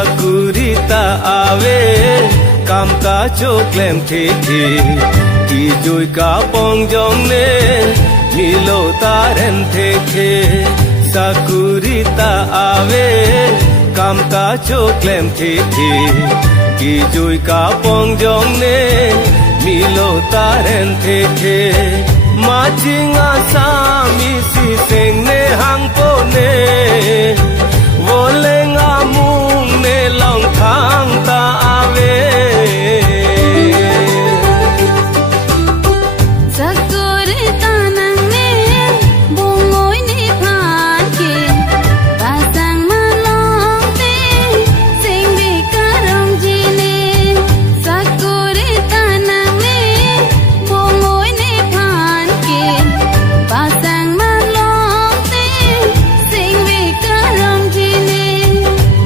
Sakurita ave kam ka choklem the the ki joi ka pong jong ne milo taren the the Sakurita ave kam ka choklem the the ki joi ka pong jong ne milo taren the the machinga sa mi si seng ne hang po ne volenga mung ne long thang ta ave Sakurita nang ne bungoi ni phan ke pasang malong te sing bi karong ji ne Sakurita nang ne bungoi ni phan ke pasang malong te sing bi karong ji ne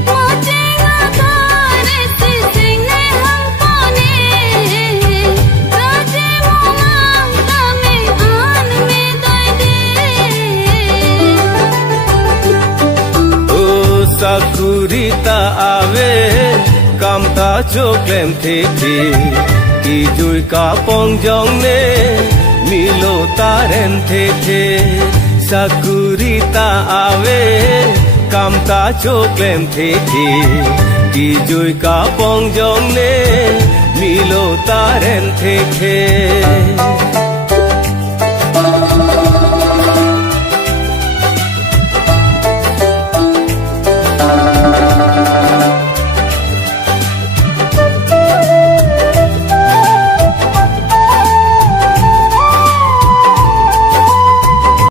mochenga thare si sing ne hang po ne raje momang ta me an me dai de o Sakurita ave kam ka choklem the the ki joi ka pong jong ne milo taren the the Sakurita ave kam ka choklem the the ki joi ka pong jong ne milo taren the the